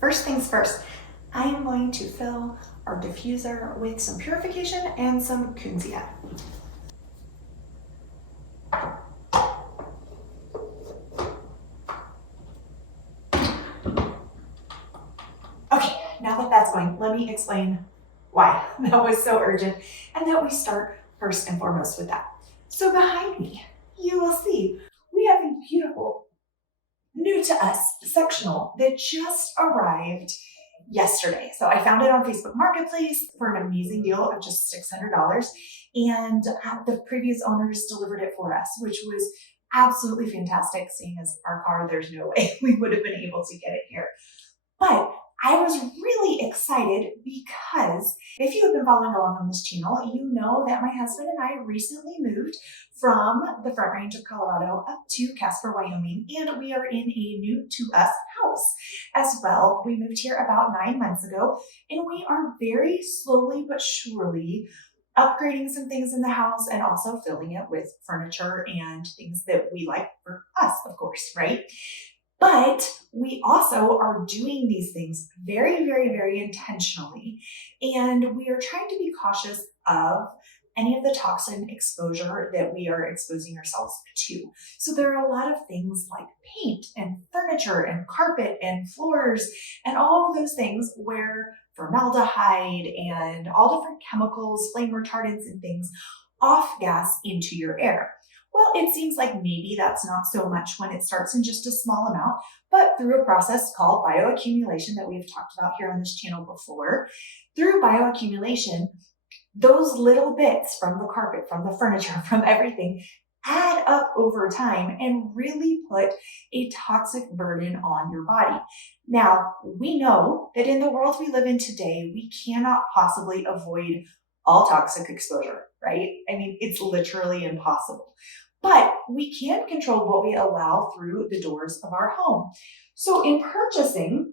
First things first, I am going to fill our diffuser with some Purification and some Kunzea. Okay, now that that's going, let me explain why that was so urgent and that we start first and foremost with that. So behind me, you will see we have a beautiful, new to us sectional that just arrived yesterday. So I found it on Facebook Marketplace for an amazing deal of just $600, and the previous owners delivered it for us, which was absolutely fantastic, seeing as our car, there's no way we would have been able to get it here. But I was really excited because if you have been following along on this channel, you know that my husband and I recently moved from the Front Range of Colorado up to Casper, Wyoming, and we are in a new to us house as well. We moved here about 9 months ago, and we are very slowly but surely upgrading some things in the house and also filling it with furniture and things that we like for us, of course, right? But we also are doing these things very, very, very intentionally. And we are trying to be cautious of any of the toxin exposure that we are exposing ourselves to. So there are a lot of things like paint and furniture and carpet and floors and all of those things where formaldehyde and all different chemicals, flame retardants and things off gas into your air. Well, it seems like maybe that's not so much when it starts in just a small amount, but through a process called bioaccumulation that we've talked about here on this channel before, through bioaccumulation, those little bits from the carpet, from the furniture, from everything add up over time and really put a toxic burden on your body. Now, we know that in the world we live in today, we cannot possibly avoid all toxic exposure, right? I mean, it's literally impossible. But we can control what we allow through the doors of our home. So in purchasing,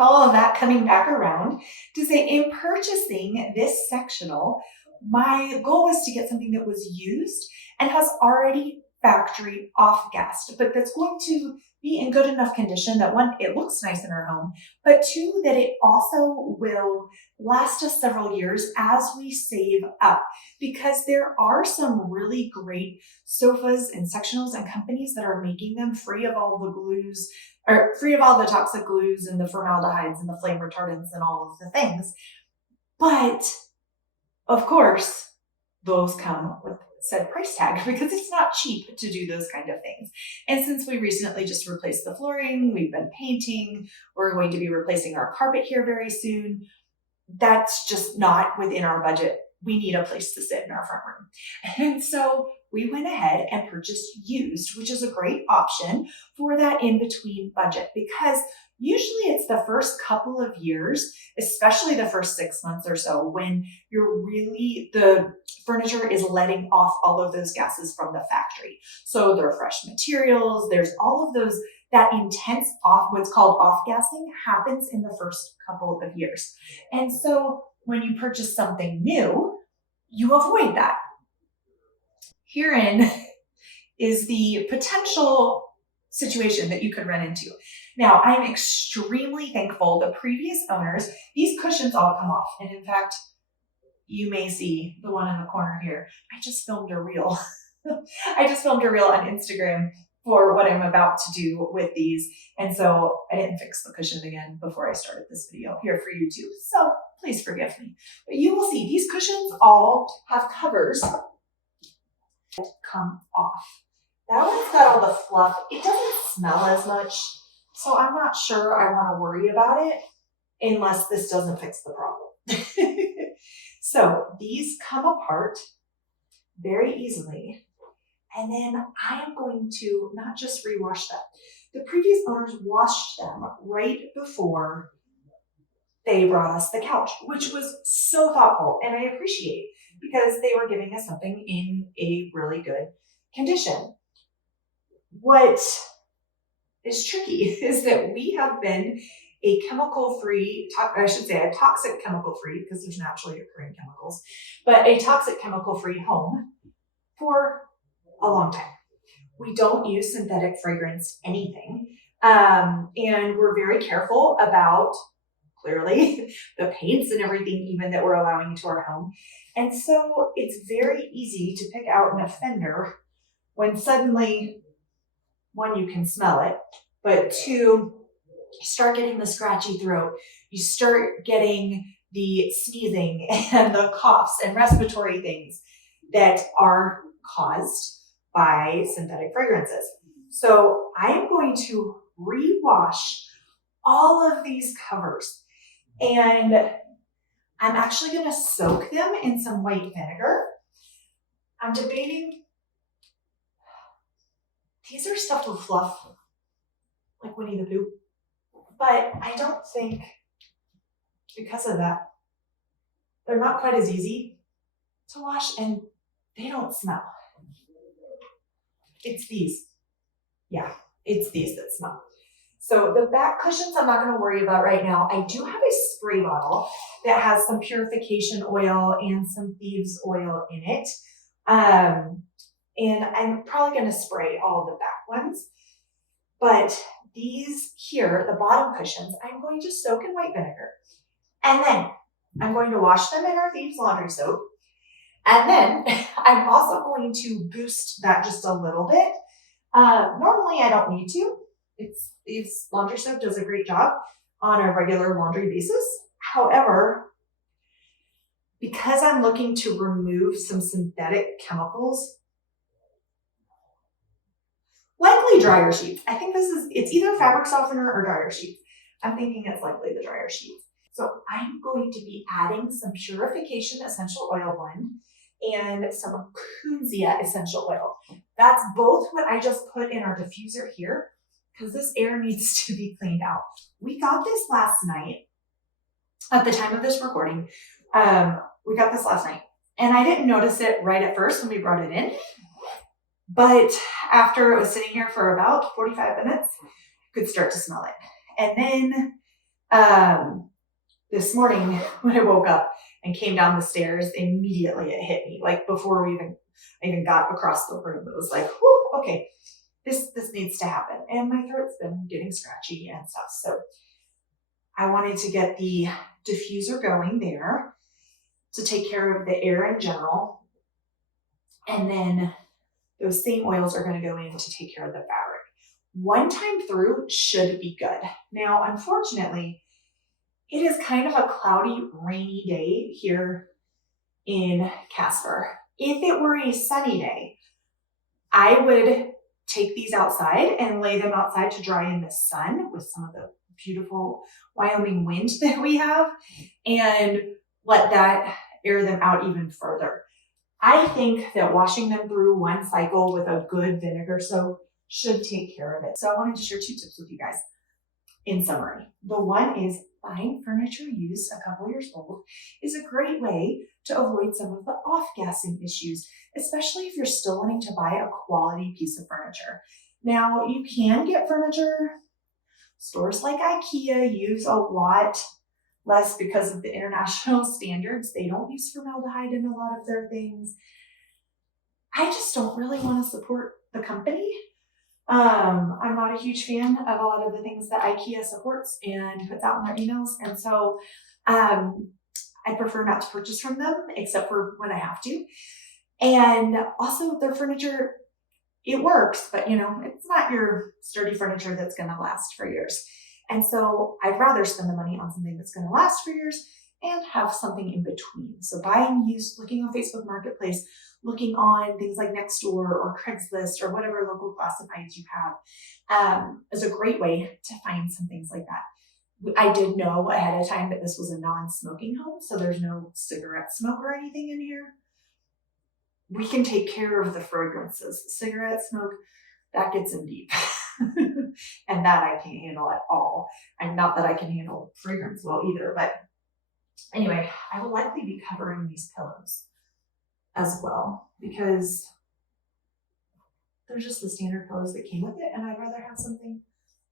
all of that coming back around to say, in purchasing this sectional, my goal was to get something that was used and has already factory off-gassed, but that's going to be in good enough condition that one, it looks nice in our home, but two, that it also will last us several years as we save up, because there are some really great sofas and sectionals and companies that are making them free of all the glues, or free of all the toxic glues and the formaldehydes and the flame retardants and all of the things. But of course, those come with said price tag because it's not cheap to do those kind of things. And since we recently just replaced the flooring, we've been painting, we're going to be replacing our carpet here very soon. That's just not within our budget. We need a place to sit in our front room. And so we went ahead and purchased used, which is a great option for that in-between budget, because usually it's the first couple of years, especially the first 6 months or so, when the furniture is letting off all of those gases from the factory. So there are fresh materials, there's all of those, that intense what's called off-gassing happens in the first couple of years. And so when you purchase something new, you avoid that. Herein is the potential situation that you could run into. Now, I'm extremely thankful the previous owners, these cushions all come off. And in fact, you may see the one in the corner here. I just filmed a reel. I just filmed a reel on Instagram for what I'm about to do with these. And so I didn't fix the cushion again before I started this video here for you too. So please forgive me. But you will see these cushions all have covers that come off. That one's got all the fluff. It doesn't smell as much, so I'm not sure I want to worry about it unless this doesn't fix the problem. So these come apart very easily. And then I am going to not just rewash them. The previous owners washed them right before they brought us the couch, which was so thoughtful, and I appreciate, because they were giving us something in a really good condition. What is tricky is that we have been a chemical-free, I should say a toxic chemical-free, because there's naturally occurring chemicals, but a toxic chemical-free home for a long time. We don't use synthetic fragrance anything. And we're very careful about, clearly, the paints and everything even that we're allowing into our home. And so it's very easy to pick out an offender when suddenly, one, you can smell it, but two, you start getting the scratchy throat, you start getting the sneezing and the coughs and respiratory things that are caused by synthetic fragrances. So I am going to rewash all of these covers, and I'm actually going to soak them in some white vinegar. I'm debating, these are stuffed with fluff, like Winnie the Pooh, but I don't think, because of that, they're not quite as easy to wash, and they don't smell. It's these. Yeah, it's these that smell. So the back cushions I'm not going to worry about right now. I do have a spray bottle that has some purification oil and some thieves oil in it. And I'm probably going to spray all the back ones. But these here, the bottom cushions, I'm going to soak in white vinegar. And then I'm going to wash them in our Thieves laundry soap. And then I'm also going to boost that just a little bit. Normally I don't need to. Thieves laundry soap does a great job on a regular laundry basis. However, because I'm looking to remove some synthetic chemicals, likely dryer sheets. I think it's either fabric softener or dryer sheets. I'm thinking it's likely the dryer sheets. So I'm going to be adding some Purification essential oil blend and some Kunzea essential oil. That's both what I just put in our diffuser here, because this air needs to be cleaned out. We got this last night at the time of this recording. We got this last night, and I didn't notice it right at first when we brought it in. But after it was sitting here for about 45 minutes, you could start to smell it. And then this morning when I woke up and came down the stairs, immediately it hit me. Like before I even got across the room, it was like, whew, okay, this needs to happen. And my throat's been getting scratchy and stuff. So I wanted to get the diffuser going there to take care of the air in general. And then those same oils are going to go in to take care of the fabric. One time through should be good. Now, unfortunately, it is kind of a cloudy, rainy day here in Casper. If it were a sunny day, I would take these outside and lay them outside to dry in the sun with some of the beautiful Wyoming wind that we have, and let that air them out even further. I think that washing them through one cycle with a good vinegar soak should take care of it. So I wanted to share 2 tips with you guys in summary. The one is buying furniture used a couple years old is a great way to avoid some of the off-gassing issues, especially if you're still wanting to buy a quality piece of furniture. Now, you can get furniture. Stores like IKEA use a lot less because of the international standards. They don't use formaldehyde in a lot of their things. I just don't really want to support the company. I'm not a huge fan of a lot of the things that IKEA supports and puts out in their emails. And so I prefer not to purchase from them except for when I have to. And also their furniture, it works, but it's not your sturdy furniture that's going to last for years. And so I'd rather spend the money on something that's going to last for years and have something in between. So buying used, looking on Facebook Marketplace, looking on things like Nextdoor or Craigslist or whatever local classifieds you have is a great way to find some things like that. I did know ahead of time that this was a non-smoking home, so there's no cigarette smoke or anything in here. We can take care of the fragrances. Cigarette smoke, that gets in deep. And that I can't handle at all. And not that I can handle fragrance well either, but anyway, I will likely be covering these pillows as well because they're just the standard pillows that came with it, and I'd rather have something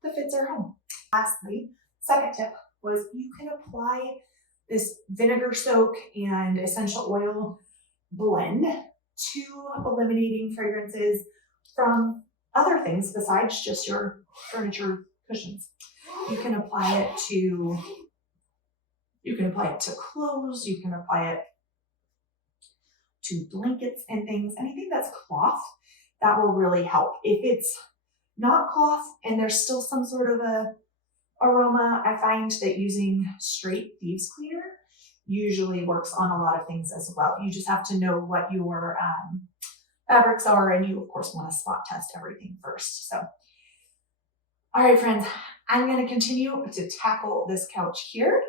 that fits our home. Lastly, second tip was you can apply this vinegar soak and essential oil blend to eliminating fragrances from other things besides just your furniture cushions. You can apply it to clothes, you can apply it to blankets and things, anything that's cloth, that will really help. If it's not cloth and there's still some sort of a aroma, I find that using straight thieves cleaner usually works on a lot of things as well. You just have to know what your fabrics are, and you of course want to spot test everything first. So, all right, friends, I'm going to continue to tackle this couch here.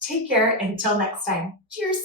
Take care until next time. Cheers.